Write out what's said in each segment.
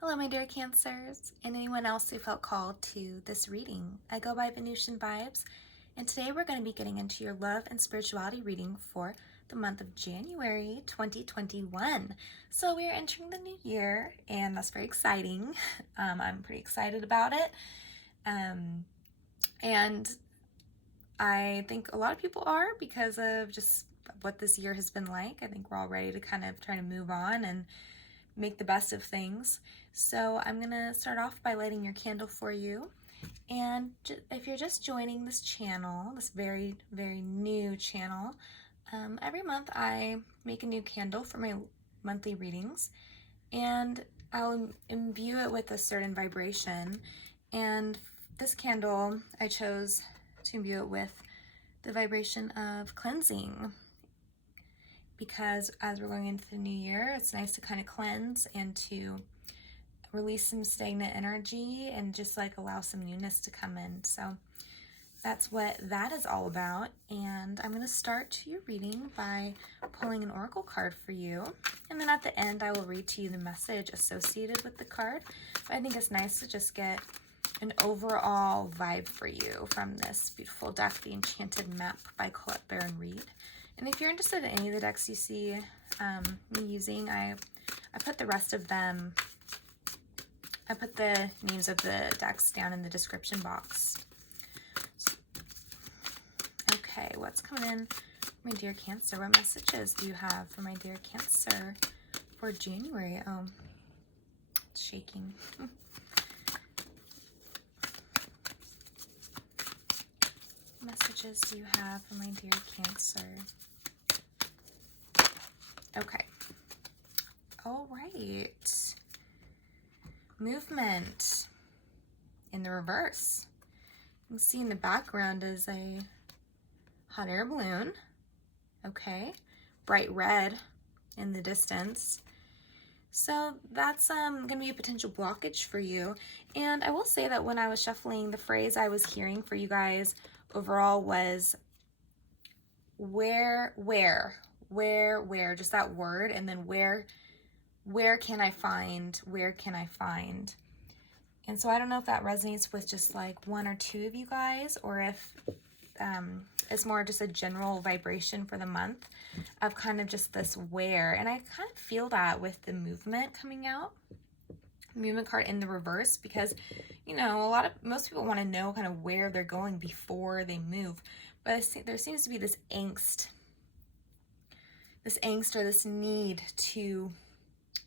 Hello, my dear Cancers, and anyone else who felt called to this reading. I go by Venusian Vibes, and today we're going to be getting into your love and spirituality reading for the month of January 2021. So we are entering the new year, and that's very exciting. I'm pretty excited about it. And I think a lot of people are because of just what this year has been like. I think we're all ready to kind of try to move on and make the best of things. So I'm gonna start off by lighting your candle for you. And if you're just joining this channel, this very, very new channel, every month I make a new candle for my monthly readings, and I'll imbue it with a certain vibration. And this candle, I chose to imbue it with the vibration of cleansing, because as we're going into the new year, it's nice to kind of cleanse and to release some stagnant energy and just like allow some newness to come in. So that's what that is all about. And I'm going to start your reading by pulling an oracle card for you. And then at the end, I will read to you the message associated with the card. But I think it's nice to just get an overall vibe for you from this beautiful deck, the Enchanted map by Colette Baron-Reid. And if you're interested in any of the decks you see me using, I put the rest of them, I put the names of the decks down in the description box. Okay, what's coming in, my dear Cancer? What messages do you have for my dear Cancer for January? Oh, it's shaking. Messages do you have for my dear Cancer? Okay. All right. Movement in the reverse. You can see in the background is a hot air balloon. Okay. Bright red in the distance. So that's going to be a potential blockage for you. And I will say that when I was shuffling, the phrase I was hearing for you guys overall was where, just that word, and then where can I find, And so I don't know if that resonates with just like one or two of you guys, or if it's more just a general vibration for the month of kind of just this where. And I kind of feel that with the movement coming out, movement card in the reverse, because, you know, most people want to know kind of where they're going before they move. But there seems to be this angst or this need to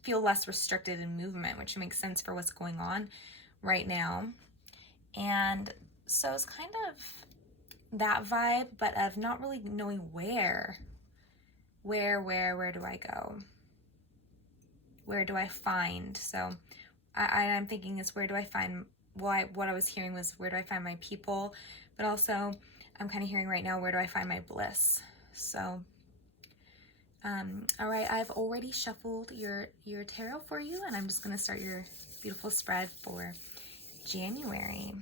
feel less restricted in movement, which makes sense for what's going on right now. And so it's kind of that vibe, but of not really knowing where do I go? Where do I find? So I'm thinking is where do I find, what I was hearing was where do I find my people, but also I'm kind of hearing right now, where do I find my bliss? So all right, I've already shuffled your tarot for you, and I'm just going to start your beautiful spread for January.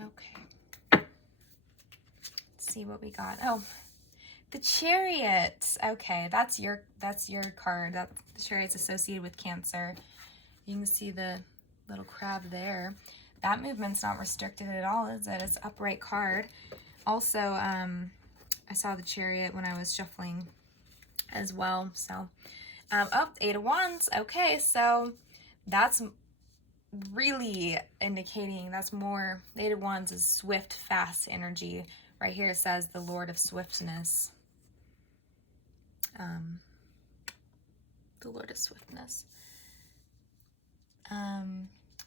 Okay. Let's see what we got. Oh, the Chariot. Okay, that's your card. That the Chariot's associated with Cancer. You can see the little crab there. That movement's not restricted at all, is it? It's upright card. Also, I saw the Chariot when I was shuffling as well. So, oh, Eight of Wands. Okay, so that's really indicating that's more, the Eight of Wands is swift, fast energy. Right here it says the Lord of Swiftness. The Lord of Swiftness.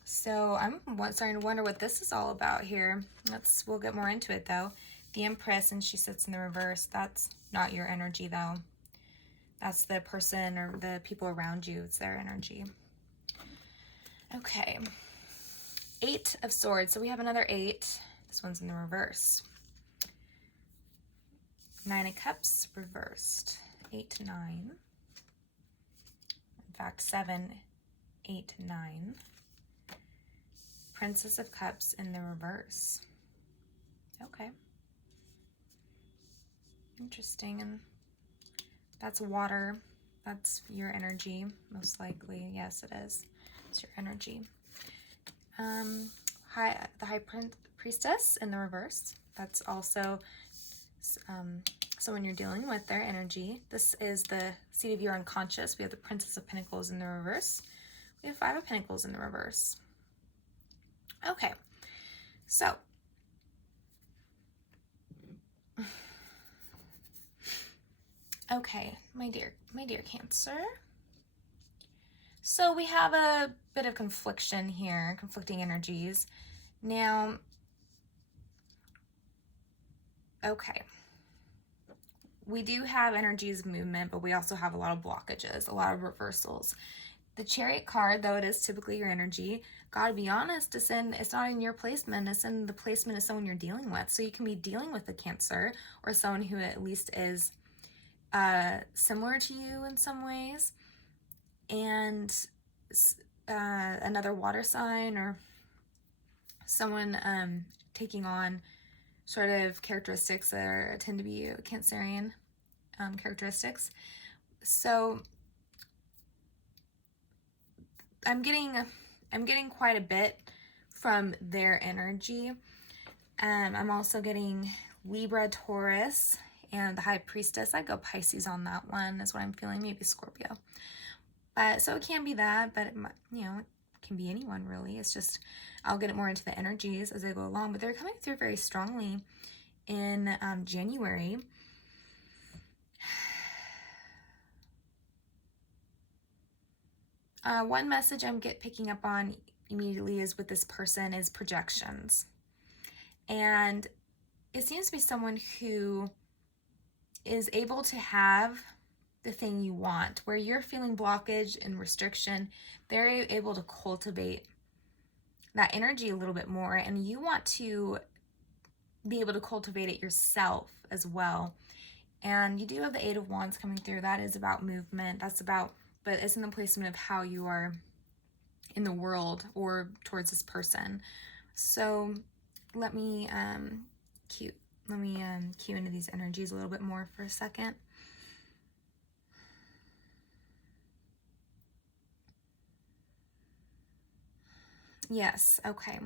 So I'm starting to wonder what this is all about here. We'll get more into it though. The Empress, and she sits in the reverse. That's not your energy though. That's the person or the people around you. It's their energy. Okay. Eight of Swords. So we have another 8. This one's in the reverse. 9 of Cups reversed. 8, 9. In fact, 7, 8, 9. Princess of Cups in the reverse. Okay. Interesting. And that's water. That's your energy, most likely. Yes, it is. It's your energy. The High Priestess in the reverse. That's also someone you're dealing with, their energy. This is the seat of your unconscious. We have the Princess of Pentacles in the reverse. We have Five of Pentacles in the reverse. Okay, so okay, my dear Cancer. So we have a bit of confliction here, conflicting energies. Now, okay, we do have energies of movement, but we also have a lot of blockages, a lot of reversals. The Chariot card, though it is typically your energy, gotta be honest, it's not in your placement, it's in the placement of someone you're dealing with. So you can be dealing with a Cancer or someone who at least is similar to you in some ways, and another water sign or someone taking on sort of characteristics that tend to be Cancerian characteristics. So I'm getting quite a bit from their energy. I'm also getting Libra, Taurus, and the High Priestess. I'd go Pisces on that one is what I'm feeling, maybe Scorpio. So it can be that, but it can be anyone really. It's just, I'll get it more into the energies as I go along, but they're coming through very strongly in January. One message I'm picking up on immediately is with this person is projections. And it seems to be someone who is able to have the thing you want, where you're feeling blockage and restriction, they're able to cultivate that energy a little bit more, and you want to be able to cultivate it yourself as well. And you do have the Eight of Wands coming through. That is about movement. That's about, but it's in the placement of how you are in the world or towards this person. So let me cue into these energies a little bit more for a second. Yes, okay.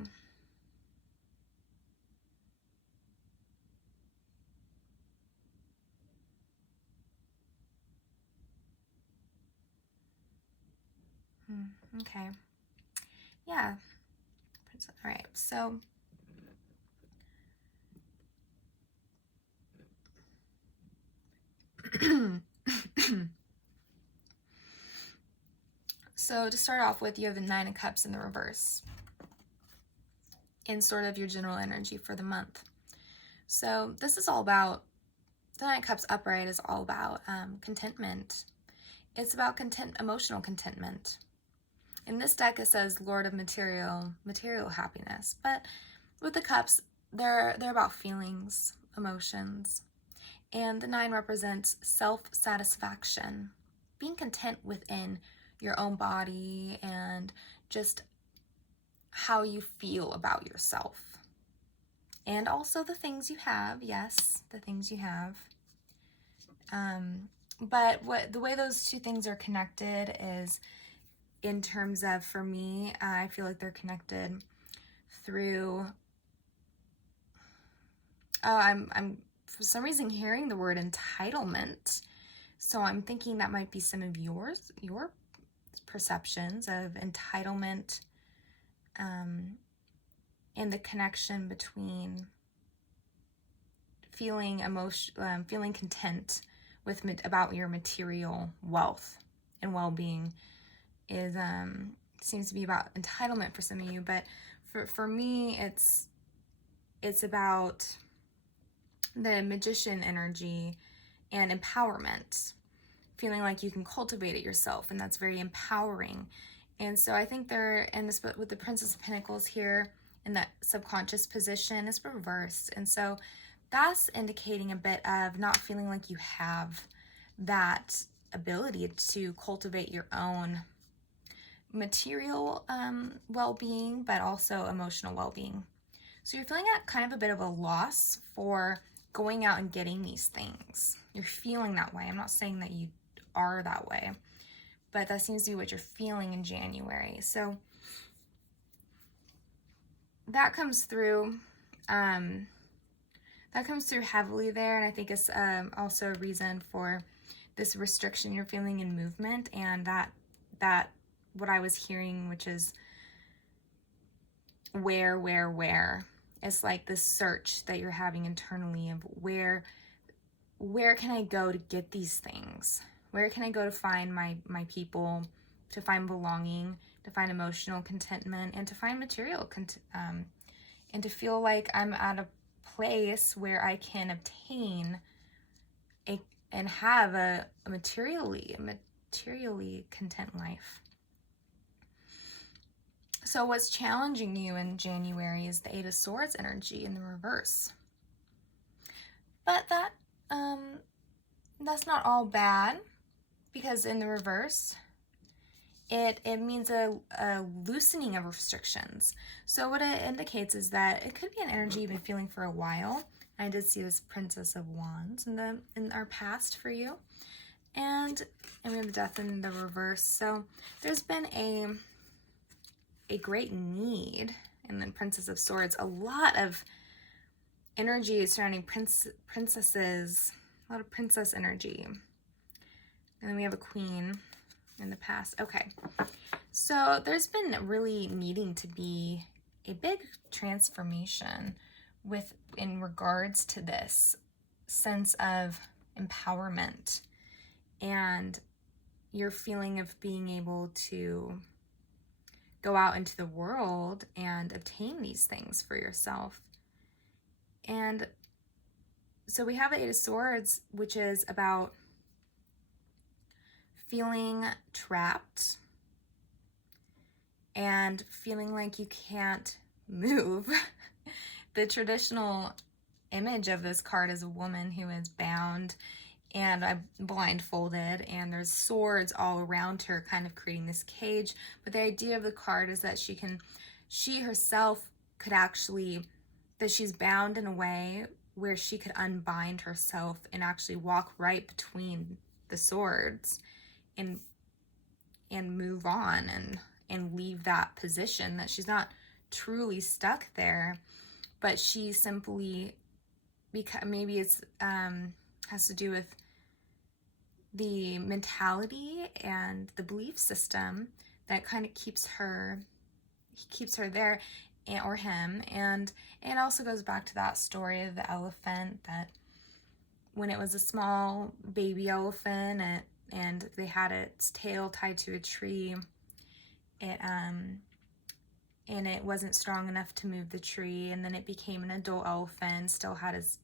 Okay. Yeah. All right. So so to start off with, you have the Nine of Cups in the reverse in sort of your general energy for the month. So this is all about, the Nine of Cups upright is all about contentment. It's about emotional contentment. In this deck, it says Lord of material happiness, but with the cups, they're about feelings, emotions, and the Nine represents self-satisfaction, being content within your own body and just how you feel about yourself. And also the things you have, yes, the things you have. But the way those two things are connected is in terms of, for me, I feel like they're connected through, I'm for some reason hearing the word entitlement. So I'm thinking that might be some of your perceptions of entitlement, and the connection between feeling content with about your material wealth and well-being is seems to be about entitlement for some of you, but for me it's about the Magician energy and empowerment, feeling like you can cultivate it yourself, and that's very empowering. And so I think with the Princess of Pentacles here in that subconscious position, it's reversed, and so that's indicating a bit of not feeling like you have that ability to cultivate your own material well-being, but also emotional well-being. So you're feeling at kind of a bit of a loss for going out and getting these things. You're feeling that way. I'm not saying that you are that way, but that seems to be what you're feeling in January. So that comes through. That comes through heavily there, and I think it's also a reason for this restriction you're feeling in movement, and that what I was hearing, which is where. It's like this search that you're having internally of where can I go to get these things? Where can I go to find my people, to find belonging, to find emotional contentment, and to find material and to feel like I'm at a place where I can obtain and have a materially content life. So what's challenging you in January is the Eight of Swords energy in the reverse. But that's not all bad, because in the reverse, it means a loosening of restrictions. So what it indicates is that it could be an energy you've been feeling for a while. I did see this Princess of Wands in our past for you. And we have the Death in the reverse. So there's been a great need, and then Princess of Swords, a lot of energy surrounding princesses, a lot of princess energy. And then we have a Queen in the past. Okay, so there's been really needing to be a big transformation in regards to this sense of empowerment and your feeling of being able to go out into the world and obtain these things for yourself. And so we have the Eight of Swords, which is about feeling trapped and feeling like you can't move. The traditional image of this card is a woman who is bound and blindfolded, and there's swords all around her, kind of creating this cage. But the idea of the card is that she herself could actually, that she's bound in a way where she could unbind herself and actually walk right between the swords and move on and leave that position, that she's not truly stuck there, but she simply, because maybe it's has to do with the mentality and the belief system that kind of keeps her there, or him. And it also goes back to that story of the elephant, that when it was a small baby elephant and they had its tail tied to a tree, and it wasn't strong enough to move the tree, and then it became an adult elephant, still had his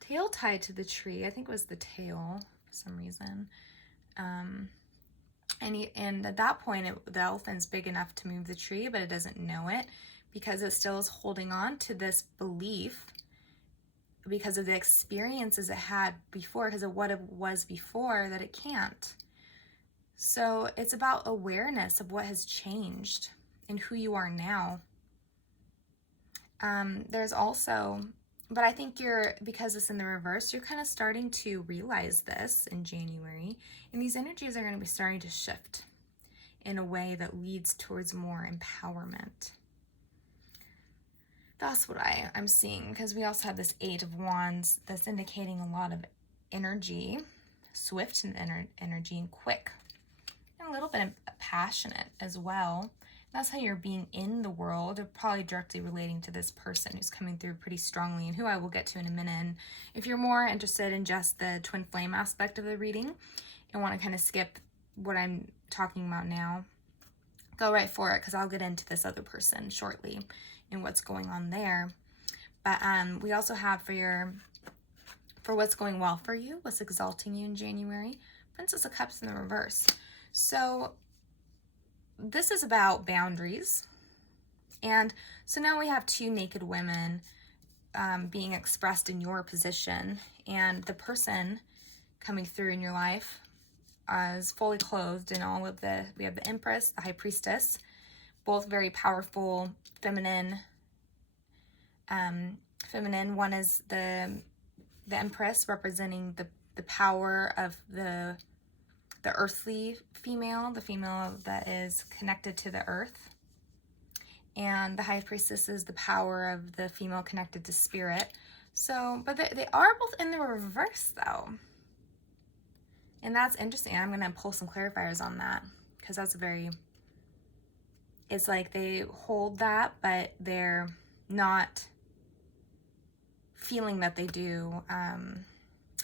tail tied to the tree. I think it was the tail for some reason. And at that point, the elephant's big enough to move the tree, but it doesn't know it, because it still is holding on to this belief because of the experiences it had before, because of what it was before, that it can't. So it's about awareness of what has changed and who you are now. There's also, but I think because it's in the reverse, you're kind of starting to realize this in January, and these energies are going to be starting to shift in a way that leads towards more empowerment. That's what I'm seeing, because we also have this Eight of Wands that's indicating a lot of energy, swift energy and quick, and a little bit passionate as well. That's how you're being in the world, probably directly relating to this person who's coming through pretty strongly, and who I will get to in a minute. And if you're more interested in just the twin flame aspect of the reading and want to kind of skip what I'm talking about now, go right for it, because I'll get into this other person shortly and what's going on there. But we also have for what's going well for you, what's exalting you in January, Princess of Cups in the reverse. So this is about boundaries. And so now we have two naked women being expressed in your position, and the person coming through in your life is fully clothed in all of we have the Empress, the High Priestess, both very powerful, feminine. One is the the Empress representing the power of the earthly female, the female that is connected to the earth. And the High Priestess is the power of the female connected to spirit. So, but they are both in the reverse though. And that's interesting. I'm going to pull some clarifiers on that because that's it's like they hold that, but they're not feeling that they do.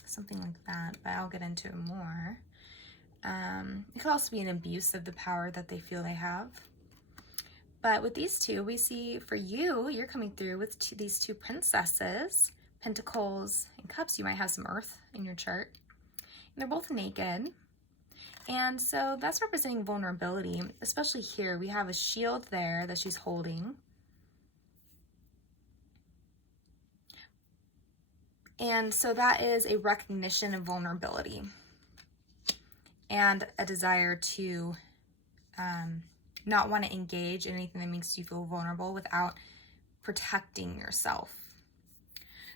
Something like that, but I'll get into it more. It could also be an abuse of the power that they feel they have. But with these two, we see for you, you're coming through with these two princesses, Pentacles and Cups. You might have some earth in your chart. And they're both naked. And so that's representing vulnerability, especially here. We have a shield there that she's holding. And so that is a recognition of vulnerability and a desire to not want to engage in anything that makes you feel vulnerable without protecting yourself.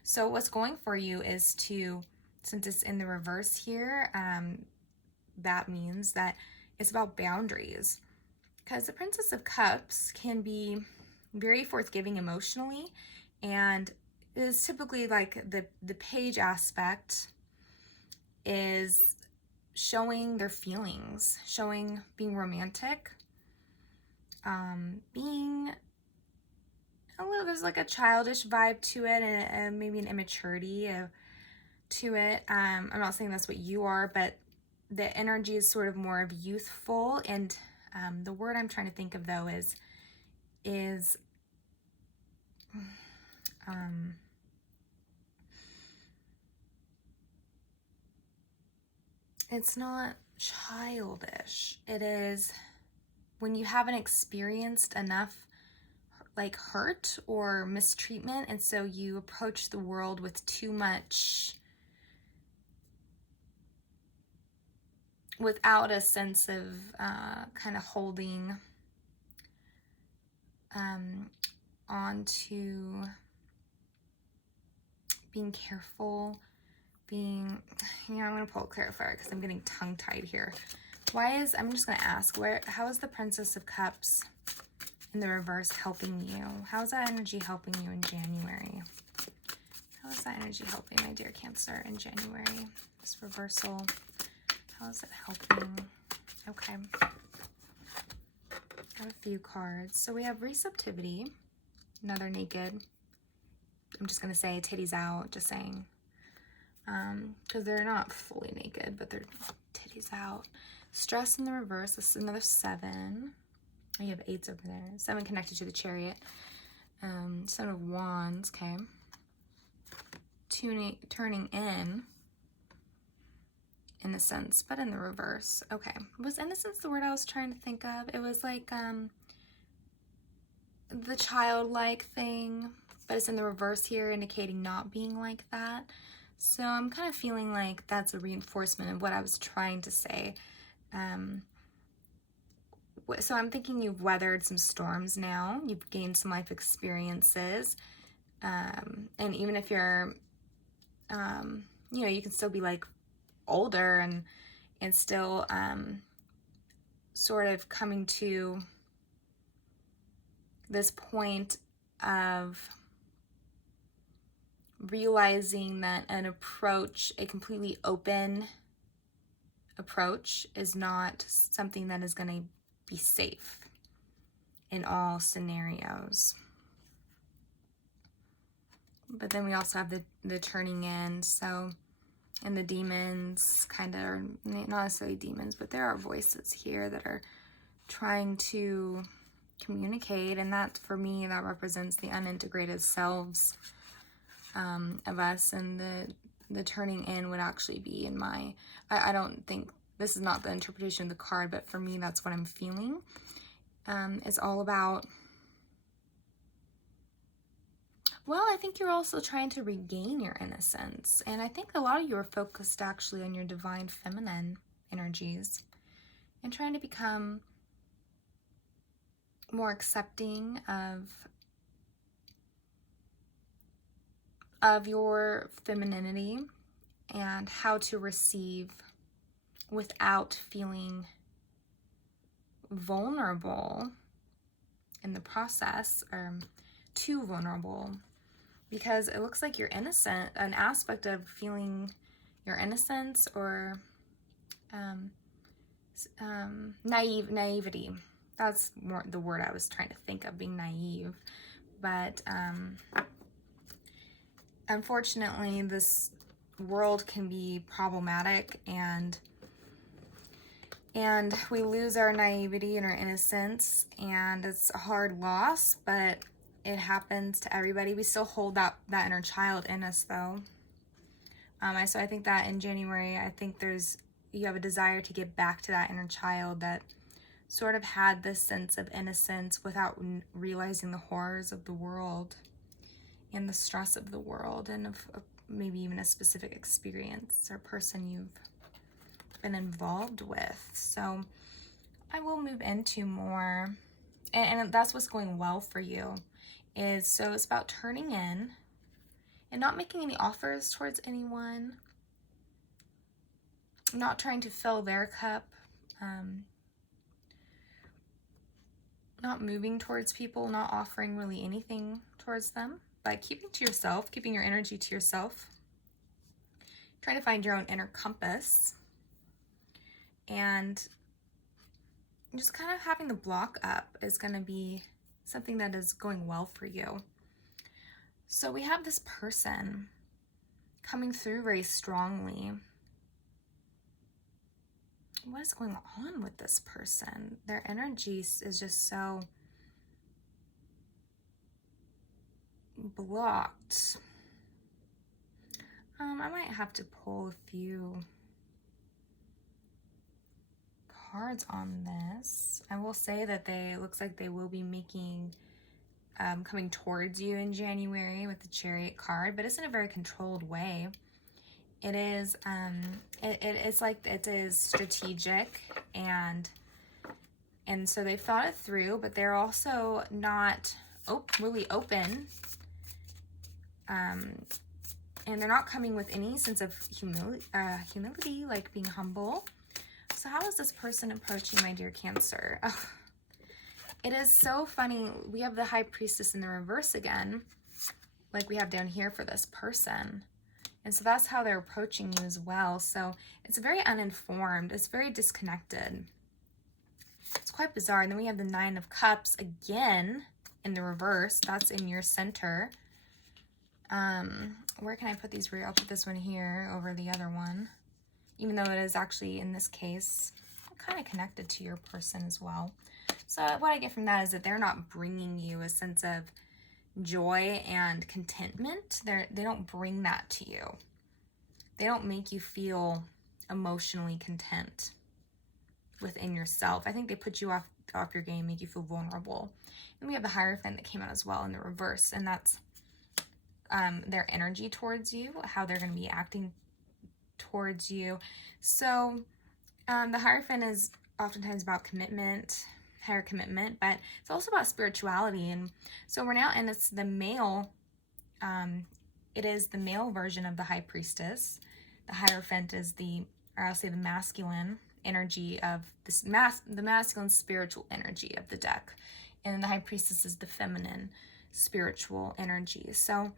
So what's going for you is to, since it's in the reverse here, that means that it's about boundaries. Because the Princess of Cups can be very forthgiving emotionally, and is typically like the page aspect is showing their feelings, being romantic, being a little, there's like a childish vibe to it, and maybe an immaturity to it. I'm not saying that's what you are, but the energy is sort of more of youthful, and the word I'm trying to think of though is it's not childish. It is when you haven't experienced enough like hurt or mistreatment, and so you approach the world with too much, without a sense of kind of holding on to being careful, I'm going to pull a clarifier because I'm getting tongue-tied here. I'm just going to ask, how is the Princess of Cups in the reverse helping you? How is that energy helping you in January? How is that energy helping my dear Cancer in January? This reversal, how is it helping? Okay. Got a few cards. So we have receptivity, another naked. I'm just going to say titties out, just saying. Because they're not fully naked, but they're titties out. Stress in the reverse. This is another 7. You have 8s over there. 7 connected to the Chariot. 7 of Wands. Okay. Turning in a sense, but in the reverse. Okay. Was innocence the word I was trying to think of? It was like the childlike thing, but it's in the reverse here, indicating not being like that. So I'm kind of feeling like that's a reinforcement of what I was trying to say. So I'm thinking you've weathered some storms now. You've gained some life experiences. And even if you're, you can still be like older and still sort of coming to this point of realizing that a completely open approach is not something that is going to be safe in all scenarios. But then we also have the turning in, so, and the demons kind of, are not necessarily demons, but there are voices here that are trying to communicate, and that, for me, that represents the unintegrated selves of us, and the turning in would actually be in my, I don't think, this is not the interpretation of the card, but for me, that's what I'm feeling. It's all about, well, I think you're also trying to regain your innocence, and I think a lot of you are focused actually on your divine feminine energies and trying to become more accepting of of your femininity and how to receive without feeling vulnerable in the process, or too vulnerable, because it looks like you're innocent, an aspect of feeling your innocence or naivety. That's more the word I was trying to think of, being naive. But unfortunately, this world can be problematic, and we lose our naivety and our innocence, and it's a hard loss, but it happens to everybody. We still hold that inner child in us, though. So I think that in January, I think you have a desire to get back to that inner child that sort of had this sense of innocence without realizing the horrors of the world and the stress of the world, and of maybe even a specific experience or person you've been involved with. So I will move into more, and that's what's going well for you, so it's about turning in and not making any offers towards anyone, not trying to fill their cup, not moving towards people, not offering really anything towards them, but keeping to yourself, keeping your energy to yourself, trying to find your own inner compass, and just kind of having the block up is going to be something that is going well for you. So we have this person coming through very strongly. What is going on with this person? Their energy is just so blocked. I might have to pull a few cards on this. I will say that it looks like they will be coming towards you in January with the Chariot card, but it's in a very controlled way. It is, it's like it is strategic, and so they've thought it through, but they're also not really open, and they're not coming with any sense of humility, like being humble. So how is this person approaching my dear Cancer? Oh, it is so funny. We have the High Priestess in the reverse again, like we have down here for this person. And so that's how they're approaching you as well. So it's very uninformed. It's very disconnected. It's quite bizarre. And then we have the Nine of Cups again in the reverse. That's in your center. Where can I put these? I'll put this one here over the other one, even though it is actually, in this case, kind of connected to your person as well. So what I get from that is that they're not bringing you a sense of joy and contentment. They don't bring that to you. They don't make you feel emotionally content within yourself. I think they put you off your game, make you feel vulnerable. And we have the Hierophant that came out as well in the reverse, and that's their energy towards you, how they're going to be acting towards you. So the Hierophant is oftentimes about commitment, higher commitment, but it's also about spirituality. And so we're now, and it's the male, it is the male version of the High Priestess. The Hierophant is I'll say the masculine energy of this, the masculine spiritual energy of the deck. And the High Priestess is the feminine spiritual energy. So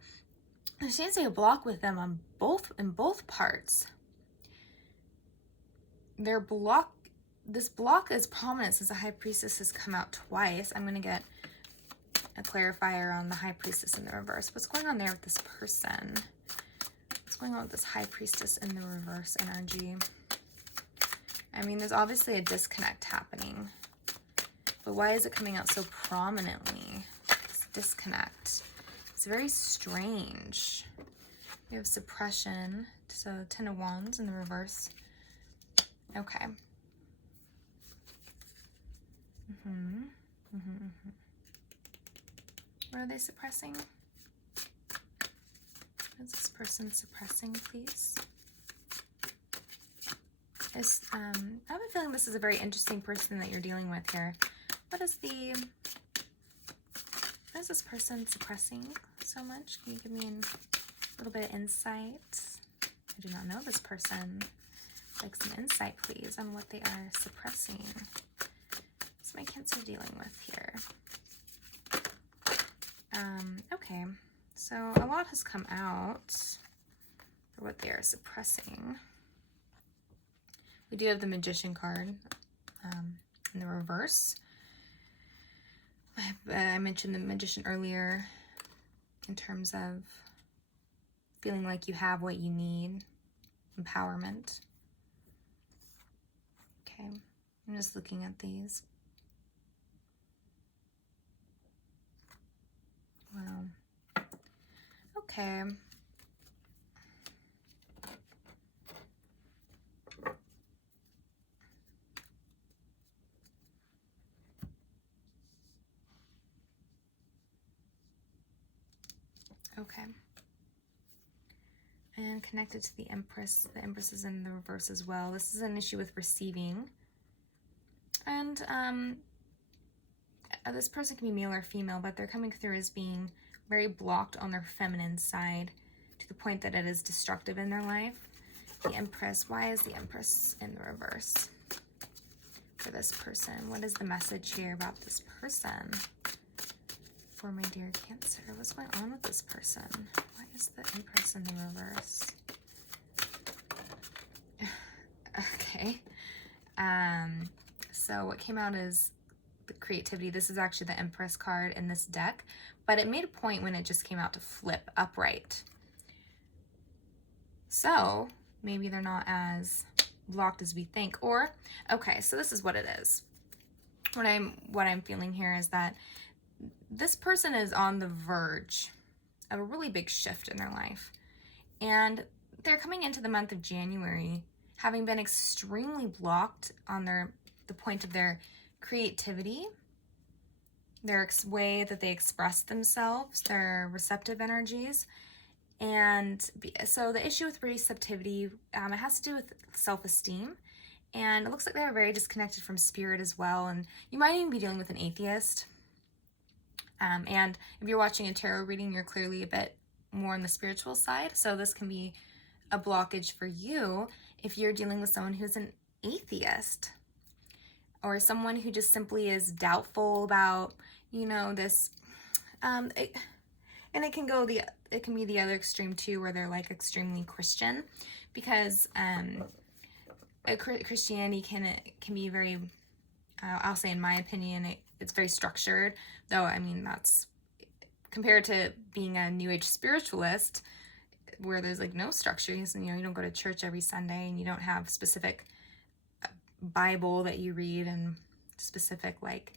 there seems to be a block with them in both parts. This block is prominent since the High Priestess has come out twice. I'm going to get a clarifier on the High Priestess in the reverse. What's going on there with this person? What's going on with this High Priestess in the reverse energy? I mean, there's obviously a disconnect happening. But why is it coming out so prominently? This disconnect. It's very strange. We have suppression. So 10 of Wands in the reverse. Okay. What are they suppressing? What is this person suppressing, please? I have a feeling this is a very interesting person that you're dealing with here. What is this person suppressing so much? Can you give me A little bit of insight. I do not know this person. Like some insight, please, on what they are suppressing. What's my Cancer dealing with here? Okay, so a lot has come out for what they are suppressing. We do have the Magician card in the reverse. I mentioned the Magician earlier in terms of feeling like you have what you need, empowerment. Okay, I'm just looking at these. Wow. Okay. Okay. And connected to the Empress. The Empress is in the reverse as well. This is an issue with receiving. And this person can be male or female, but they're coming through as being very blocked on their feminine side to the point that it is destructive in their life. The Empress. Why is the Empress in the reverse for this person? What is the message here about this person? For my dear Cancer, what's going on with this person? Why is the Empress in the reverse? Okay. So what came out is the creativity. This is actually the Empress card in this deck, but it made a point when it just came out to flip upright. So maybe they're not as blocked as we think. Or, okay, so this is what it is. What I'm feeling here is that this person is on the verge of a really big shift in their life. And they're coming into the month of January having been extremely blocked on the point of their creativity, their way that they express themselves, their receptive energies. And so the issue with receptivity, it has to do with self-esteem. And it looks like they're very disconnected from spirit as well. And you might even be dealing with an atheist. And if you're watching a tarot reading, you're clearly a bit more on the spiritual side. So this can be a blockage for you if you're dealing with someone who's an atheist or someone who just simply is doubtful about, this. And it can be the other extreme too, where they're like extremely Christian, because Christianity can be very, I'll say in my opinion, it's very structured, though, I mean, that's compared to being a New Age spiritualist where there's like no structure. You don't go to church every Sunday and you don't have specific Bible that you read and specific like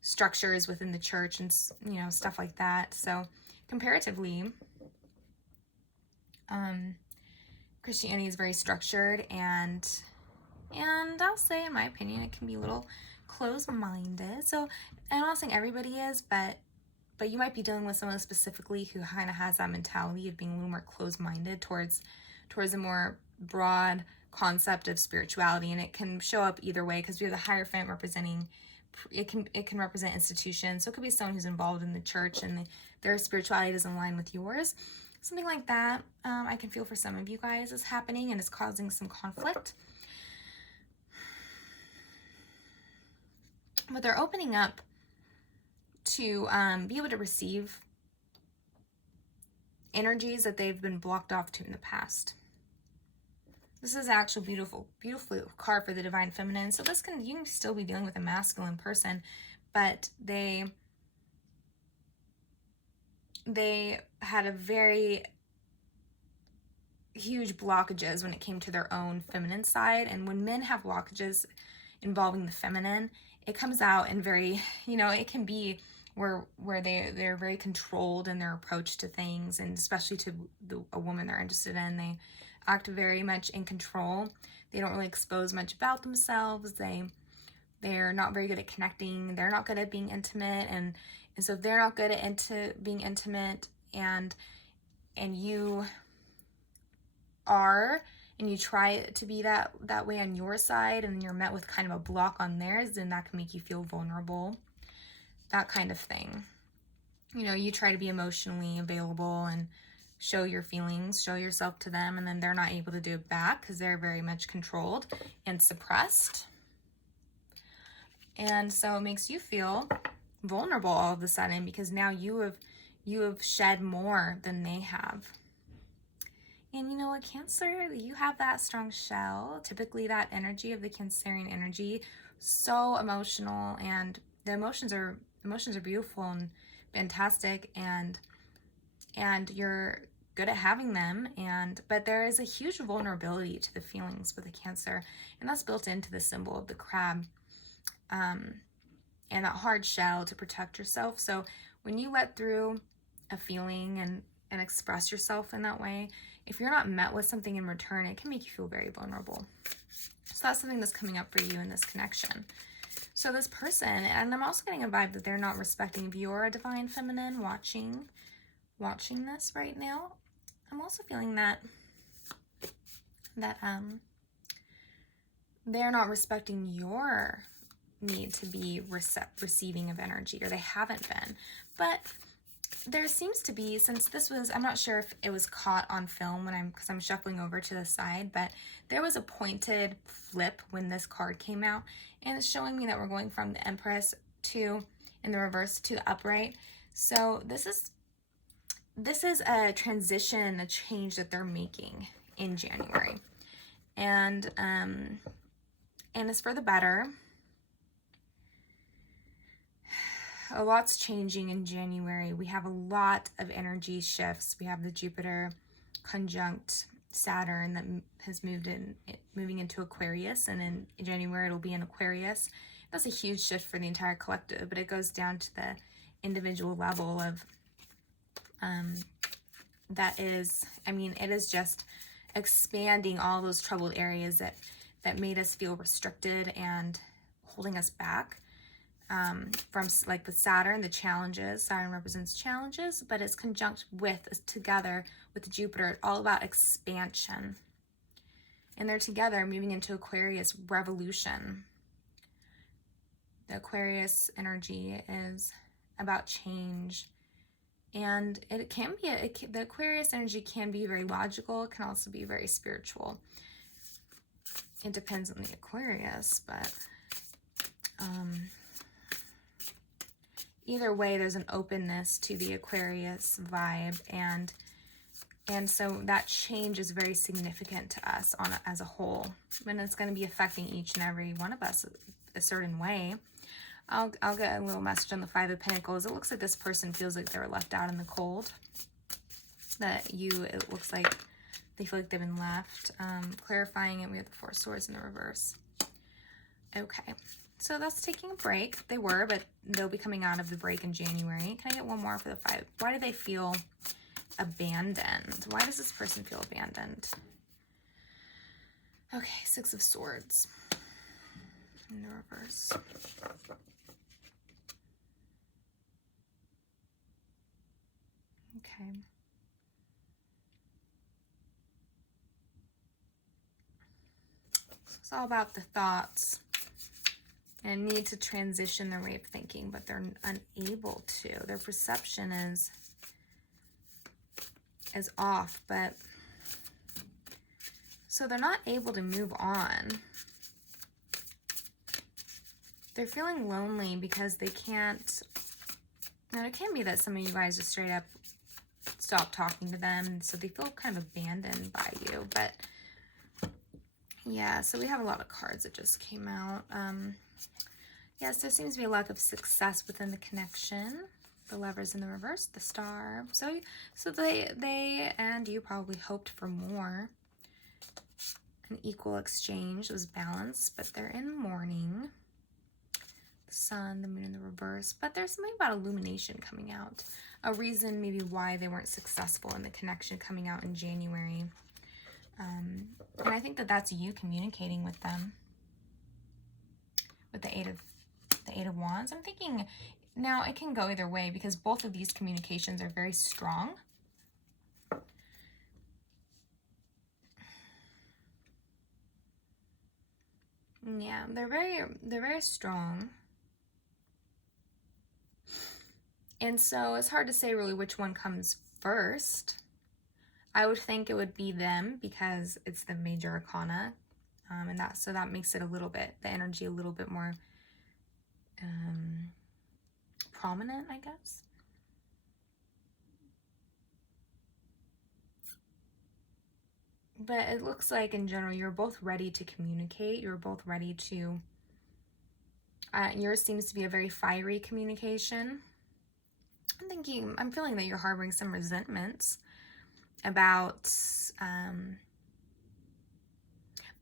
structures within the church and, stuff like that. So comparatively, Christianity is very structured and I'll say, in my opinion, it can be a little closed-minded. So I'm not saying everybody is, but you might be dealing with someone specifically who kind of has that mentality of being a little more closed-minded towards a more broad concept of spirituality. And it can show up either way, because we have the Hierophant representing, it can represent institutions. So it could be someone who's involved in the church and their spirituality doesn't align with yours. Something like that, I can feel for some of you guys is happening and it's causing some conflict. But they're opening up to be able to receive energies that they've been blocked off to in the past. This is actually beautiful card for the Divine Feminine. So you can still be dealing with a masculine person, but they had a very huge blockages when it came to their own feminine side. And when men have blockages involving the feminine, it comes out in very, it can be where they're very controlled in their approach to things, and especially to a woman they're interested in. They act very much in control. They don't really expose much about themselves. They're not very good at connecting. They're not good at being intimate, and so if they're not good at being intimate, and you are, and you try to be that way on your side, and you're met with kind of a block on theirs, then that can make you feel vulnerable. That kind of thing. You try to be emotionally available and show your feelings, show yourself to them, and then they're not able to do it back because they're very much controlled and suppressed. And so it makes you feel vulnerable all of a sudden, because now you have shed more than they have. And you know what, Cancer, you have that strong shell. Typically that energy of the Cancerian energy, so emotional, and the emotions are beautiful and fantastic, and you're good at having them, but there is a huge vulnerability to the feelings with the Cancer, and that's built into the symbol of the crab, and that hard shell to protect yourself. So when you let through a feeling and express yourself in that way, if you're not met with something in return, it can make you feel very vulnerable. So that's something that's coming up for you in this connection. So this person, and I'm also getting a vibe that they're not respecting. If you're a divine feminine watching this right now, I'm also feeling that they're not respecting your need to be receiving of energy, or they haven't been. But there seems to be, since this was, I'm not sure if it was caught on film because I'm shuffling over to the side, but there was a pointed flip when this card came out, and it's showing me that we're going from the Empress to, in the reverse, to the upright. So this is a transition, a change that they're making in January, and it's for the better. A lot's changing in January. We have a lot of energy shifts. We have the Jupiter conjunct Saturn that has moving into Aquarius, and in January it'll be in Aquarius. That's a huge shift for the entire collective, but it goes down to the individual level of that is, I mean, it is just expanding all those troubled areas that made us feel restricted and holding us back. From like the Saturn, the challenges. Saturn represents challenges, but it's conjunct together with Jupiter, all about expansion. And they're together moving into Aquarius, revolution. The Aquarius energy is about change. And it can be, the Aquarius energy can be very logical. It can also be very spiritual. It depends on the Aquarius, but either way, there's an openness to the Aquarius vibe, and so that change is very significant to us as a whole, and it's going to be affecting each and every one of us a certain way. I'll get a little message on the Five of Pentacles. It looks like this person feels like they were left out in the cold. It looks like they feel like they've been left. Clarifying it, we have the Four of Swords in the reverse. Okay. So that's taking a break. They were, but they'll be coming out of the break in January. Can I get one more for the Five? Why do they feel abandoned? Why does this person feel abandoned? Okay, Six of Swords in the reverse. Okay. So it's all about the thoughts and need to transition their way of thinking, but they're unable to. Their perception is off, but so they're not able to move on. They're feeling lonely because they can't. Now it can be that some of you guys just straight up stop talking to them, so they feel kind of abandoned by you. But yeah, so we have a lot of cards that just came out. Yes, there seems to be a lack of success within the connection. The Lovers in the reverse, the Star. So they and you probably hoped for more. An equal exchange was balanced, but they're in mourning. The Sun, the Moon in the reverse. But there's something about illumination coming out. A reason maybe why they weren't successful in the connection coming out in January. And I think that's you communicating with them. With the Eight of Wands. I'm thinking now it can go either way because both of these communications are very strong. Yeah, they're very strong. And so it's hard to say really which one comes first. I would think it would be them because it's the major arcana, and that makes it a little bit, the energy a little bit more prominent, I guess. But it looks like in general you're both ready to communicate. You're both ready to, yours seems to be a very fiery communication. I'm feeling that you're harboring some resentments about,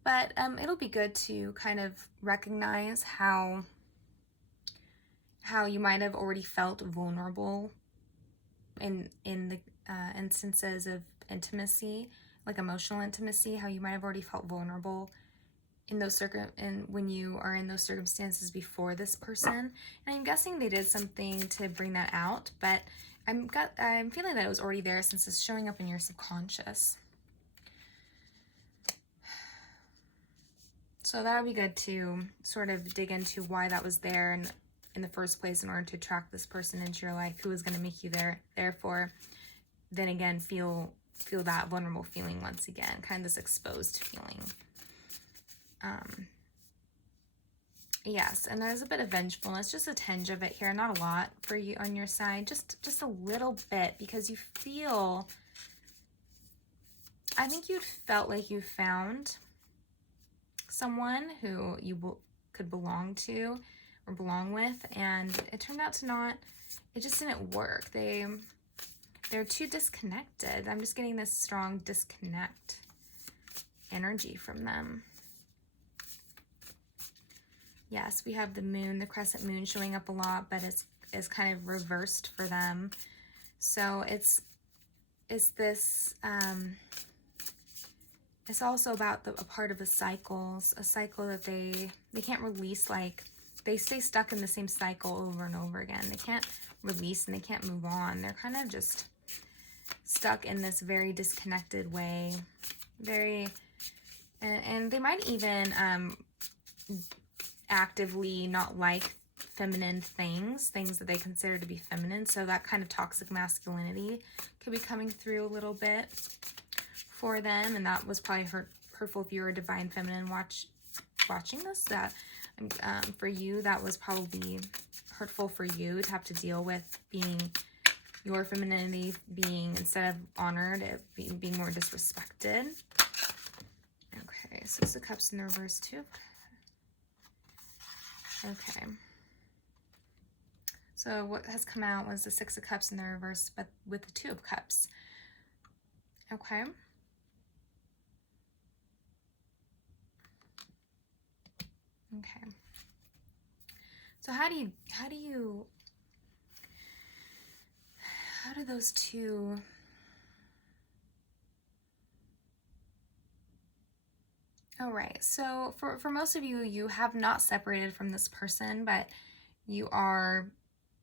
but it'll be good to kind of recognize how you might have already felt vulnerable in the instances of intimacy, like emotional intimacy, how you might have already felt vulnerable in those when you are in those circumstances before this person. And I'm guessing they did something to bring that out, but I'm feeling that it was already there since it's showing up in your subconscious. So that would be good to sort of dig into why that was there and in the first place in order to attract this person into your life who is going to make you there. Therefore, then again, feel that vulnerable feeling once again, kind of this exposed feeling. Yes, and there's a bit of vengefulness, just a tinge of it here, not a lot for you on your side, just a little bit, because you feel, I think you felt like you found someone who you could belong to or belong with, and it turned out to not, it just didn't work. They're too disconnected. I'm just getting this strong disconnect energy from them. Yes, we have the moon, the crescent moon showing up a lot, but it's kind of reversed for them. So it's this, it's also about a part of the cycles, a cycle that they can't release. Like, they stay stuck in the same cycle over and over again. They can't release and they can't move on. They're kind of just stuck in this very disconnected way. And they might even actively not like feminine things that they consider to be feminine. So that kind of toxic masculinity could be coming through a little bit for them, and that was probably hurtful if you're a divine feminine watching this. That for you, that was probably hurtful for you to have to deal with being your femininity being, instead of honored, it being more disrespected. Okay, so Six of Cups in the reverse too. Okay. So what has come out was the Six of Cups in the reverse, but with the Two of Cups. Okay. Okay. So how do those two all right, so for most of you, you have not separated from this person, but you are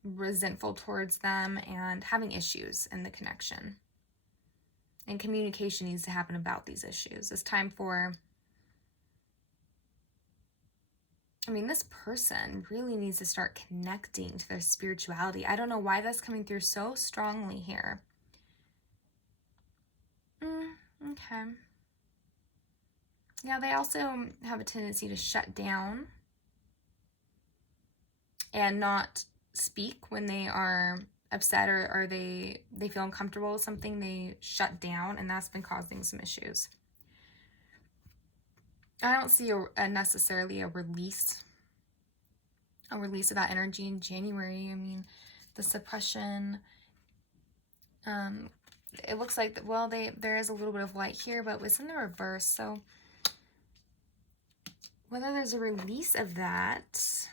resentful towards them and having issues in the connection. And communication needs to happen about these issues. It's time for, I mean, this person really needs to start connecting to their spirituality. I don't know why that's coming through so strongly here. Okay. Yeah, they also have a tendency to shut down and not speak when they are upset or they feel uncomfortable with something. They shut down, and that's been causing some issues. I don't see necessarily a release of that energy in January. I mean, the suppression, it looks like that, well, there is a little bit of light here, but it's in the reverse. So whether there's a release of that,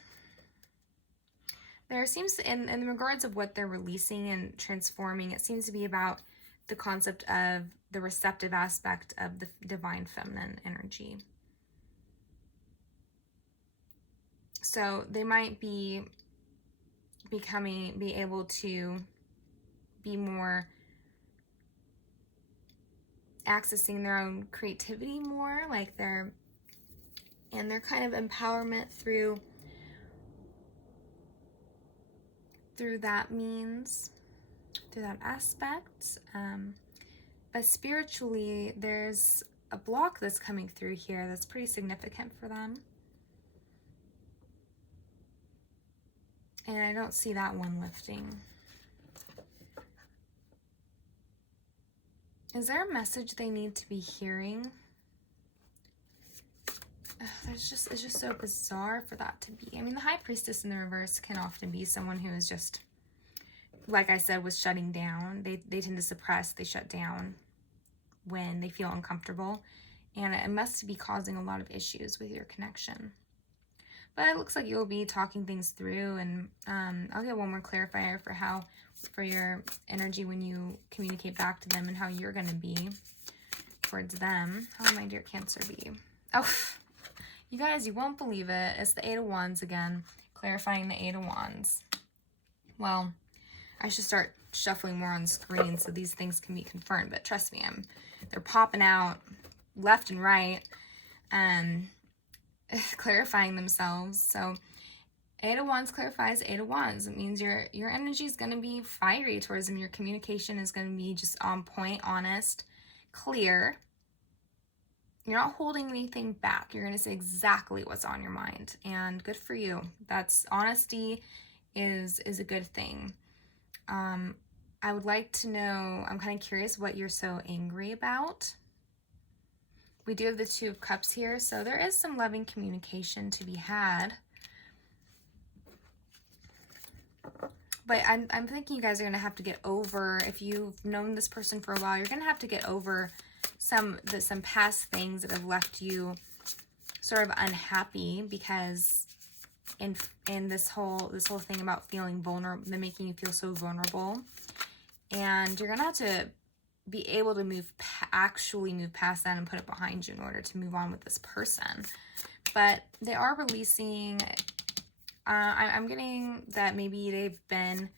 there seems, in regards of what they're releasing and transforming, it seems to be about the concept of the receptive aspect of the divine feminine energy. So they might be able to be more accessing their own creativity more, like their kind of empowerment through that means, through that aspect. But spiritually, there's a block that's coming through here that's pretty significant for them. And I don't see that one lifting. Is there a message they need to be hearing? It's just so bizarre for that to be. I mean, the High Priestess in the reverse can often be someone who is just, like I said, was shutting down. They tend to suppress, they shut down when they feel uncomfortable. And it must be causing a lot of issues with your connection. But it looks like you'll be talking things through, and I'll get one more clarifier for your energy when you communicate back to them and how you're going to be towards them. How will my dear Cancer be? Oh, you guys, you won't believe it. It's the Eight of Wands again, clarifying the Eight of Wands. Well, I should start shuffling more on screen so these things can be confirmed, but trust me, they're popping out left and right and clarifying themselves. So Eight of Wands clarifies Eight of Wands. It means your energy is going to be fiery towards them. Your communication is going to be just on point, honest, clear. You're not holding anything back. You're going to say exactly what's on your mind, and good for you. That's honesty is a good thing. I would like to know, I'm kind of curious what you're so angry about. We do have the Two of Cups here, so there is some loving communication to be had. But I'm thinking you guys are going to have to get over, if you've known this person for a while, you're going to have to get over some past things that have left you sort of unhappy, because in this whole thing about feeling vulnerable, making you feel so vulnerable, and you're going to have to be able to actually move past that and put it behind you in order to move on with this person. But they are releasing, I'm getting that maybe they've been,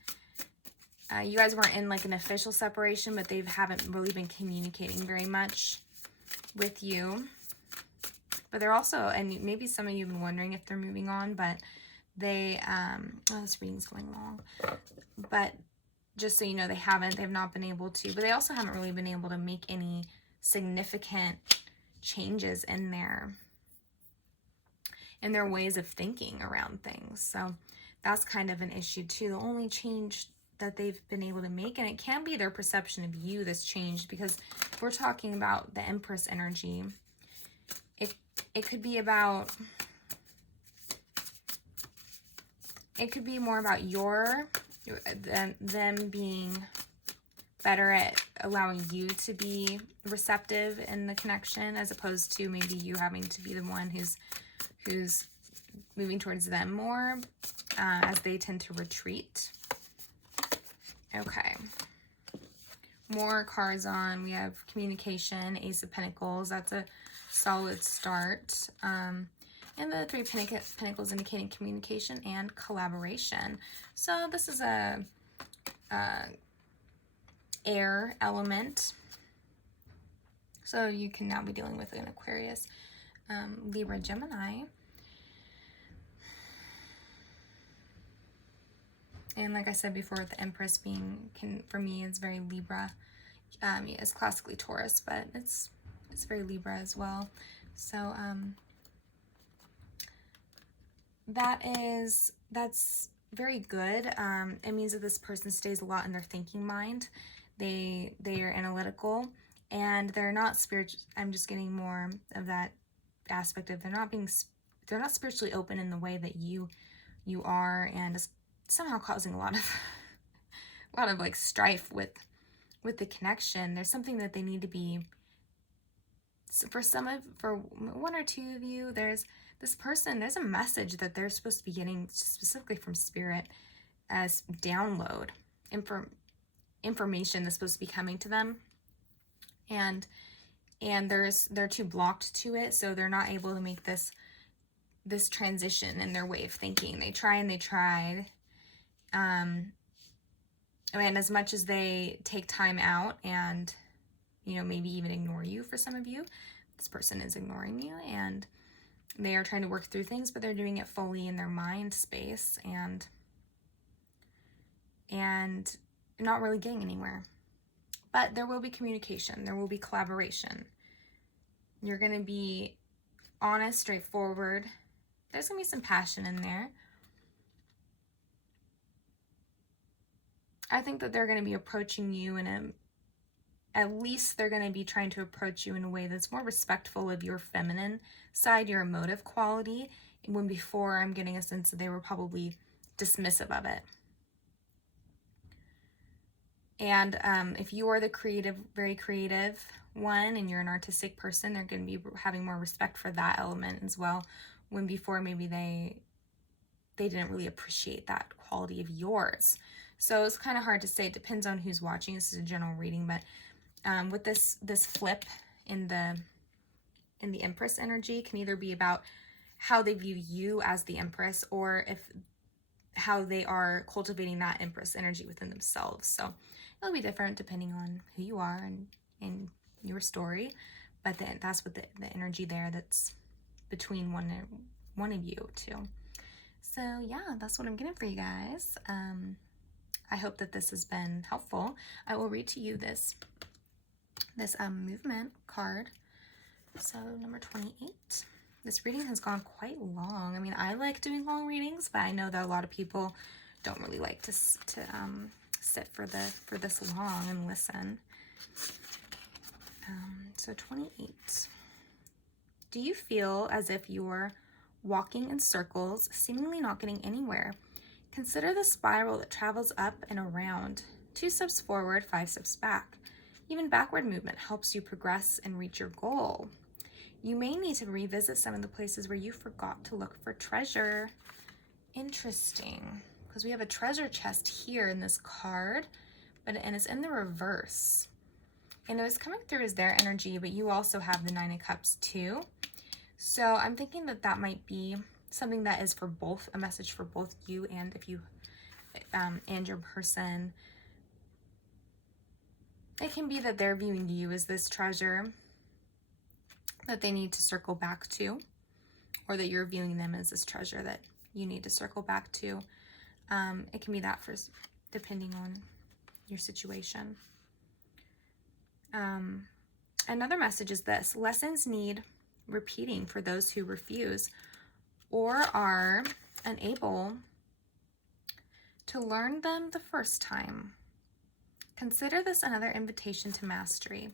you guys weren't in like an official separation, but they haven't really been communicating very much with you. But they're also, and maybe some of you have been wondering if they're moving on, but they, oh, this reading's going long. But just so you know, they've not been able to, but they also haven't really been able to make any significant changes in their ways of thinking around things. So that's kind of an issue too. The only change that they've been able to make, and it can be their perception of you that's changed, because we're talking about the Empress energy. It could be about, it could be more about them being better at allowing you to be receptive in the connection, as opposed to maybe you having to be the one who's moving towards them more, as they tend to retreat. Okay. More cards on. We have communication, Ace of Pentacles. That's a solid start. And the Three Pentacles indicating communication and collaboration. So this is a air element. So you can now be dealing with an Aquarius, Libra, Gemini. And like I said before, the Empress for me, is very Libra. It's classically Taurus, but it's very Libra as well. So that's very good. It means that this person stays a lot in their thinking mind. They are analytical, and they're not spiritual. I'm just getting more of that aspect of they're not spiritually open in the way that you are, and it's somehow causing a lot of like strife with the connection. There's something that they need to be, for one or two of you, there's this person, there's a message that they're supposed to be getting specifically from Spirit as download information that's supposed to be coming to them, and they're too blocked to it, so they're not able to make this transition in their way of thinking. They tried, and as much as they take time out and, you know, maybe even ignore you, for some of you, this person is ignoring you, and they are trying to work through things, but they're doing it fully in their mind space and not really getting anywhere. but there will be communication. There will be collaboration. You're going to be honest, straightforward. There's going to be some passion in there. I think that they're going to be approaching you at least they're going to be trying to approach you in a way that's more respectful of your feminine side, your emotive quality, when before I'm getting a sense that they were probably dismissive of it. And if you are the creative, very creative one, and you're an artistic person, they're going to be having more respect for that element as well, when before maybe they didn't really appreciate that quality of yours. So it's kind of hard to say. It depends on who's watching. This is a general reading, but with this flip in the Empress energy can either be about how they view you as the Empress, or how they are cultivating that Empress energy within themselves. So it'll be different depending on who you are and your story, but then that's what the energy there that's between one of you two. So yeah, that's what I'm getting for you guys. I hope that this has been helpful. I will read to you this movement card. So number 28. This reading has gone quite long. I mean, I like doing long readings, but I know that a lot of people don't really like to sit for this long and listen. So 28. Do you feel as if you're walking in circles, seemingly not getting anywhere? Consider the spiral that travels up and around. 2 steps forward, 5 steps back. Even backward movement helps you progress and reach your goal. You may need to revisit some of the places where you forgot to look for treasure. Interesting, because we have a treasure chest here in this card, and it's in the reverse. And it was coming through as their energy, but you also have the 9 of Cups too. So I'm thinking that might be something that is for both, a message for both you and if you and your person. It can be that they're viewing you as this treasure that they need to circle back to, or that you're viewing them as this treasure that you need to circle back to. It can be that for depending on your situation. Another message is this: lessons need repeating for those who refuse or are unable to learn them the first time. Consider this another invitation to mastery.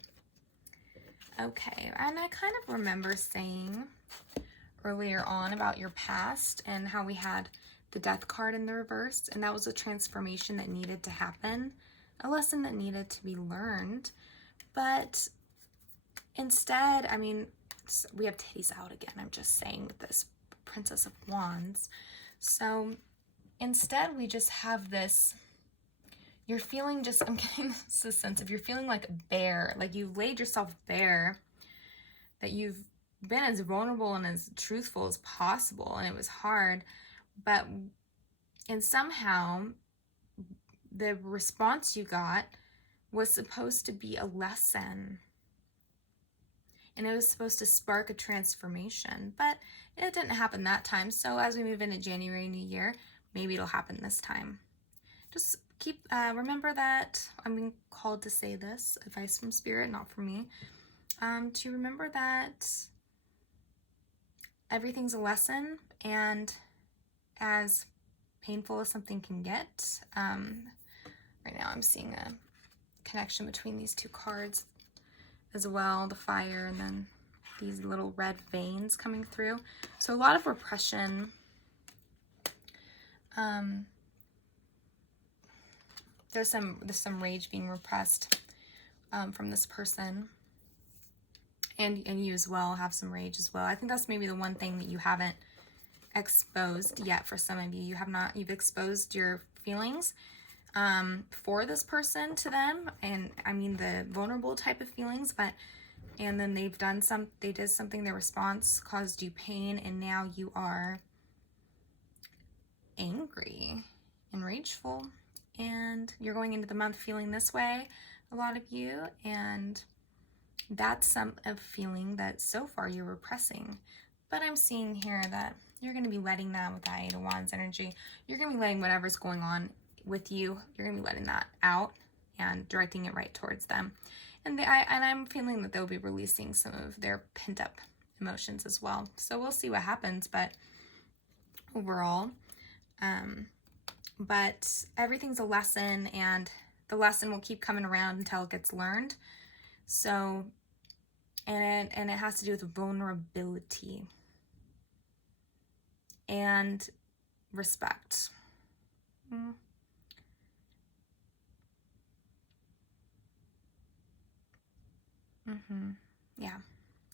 Okay, and I kind of remember saying earlier on about your past and how we had the Death card in the reverse, and that was a transformation that needed to happen, a lesson that needed to be learned. But instead, I mean, we have titties out again, I'm just saying, with this Princess of Wands. So instead, we just have this, you're feeling just, I'm getting this sense of you're feeling like bare, like you've laid yourself bare, that you've been as vulnerable and as truthful as possible, and it was hard, and somehow the response you got was supposed to be a lesson, and it was supposed to spark a transformation, but it didn't happen that time. So as we move into January, New Year, maybe it'll happen this time. Just keep, remember that I'm being called to say this, advice from Spirit, not from me, to remember that everything's a lesson, and as painful as something can get, right now I'm seeing a connection between these two cards as well, the fire and then these little red veins coming through. So a lot of repression. There's some rage being repressed from this person, and you as well have some rage as well. I think that's maybe the one thing that you haven't exposed yet for some of you. You've exposed your feelings for this person to them, and I mean the vulnerable type of feelings, and then they did something, their response caused you pain, and now you are angry and rageful, and you're going into the month feeling this way, a lot of you, and that's a feeling that so far you're repressing. But I'm seeing here that you're going to be letting that, with that 8 of Wands energy, you're going to be letting whatever's going on with you, you're going to be letting that out, and directing it right towards them. And I'm feeling that they'll be releasing some of their pent up emotions as well. So we'll see what happens, but overall, but everything's a lesson, and the lesson will keep coming around until it gets learned. So, and it has to do with vulnerability and respect. Yeah.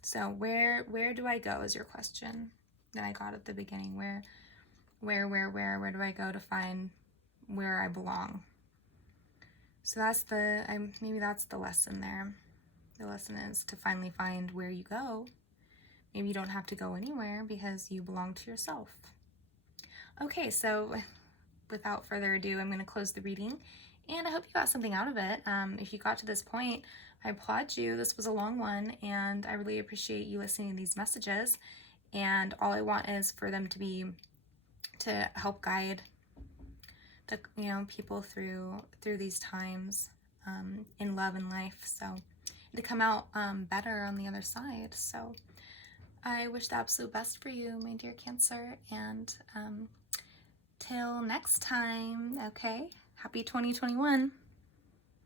So where do I go is your question that I got at the beginning. Where do I go to find where I belong? So that's maybe that's the lesson there. The lesson is to finally find where you go. Maybe you don't have to go anywhere because you belong to yourself. Okay, so without further ado, I'm going to close the reading, and I hope you got something out of it. If you got to this point, I applaud you. This was a long one, and I really appreciate you listening to these messages. And all I want is for them to help guide the people through these times in love and life. So to come out better on the other side. So I wish the absolute best for you, my dear Cancer, and till next time. Okay, happy 2021.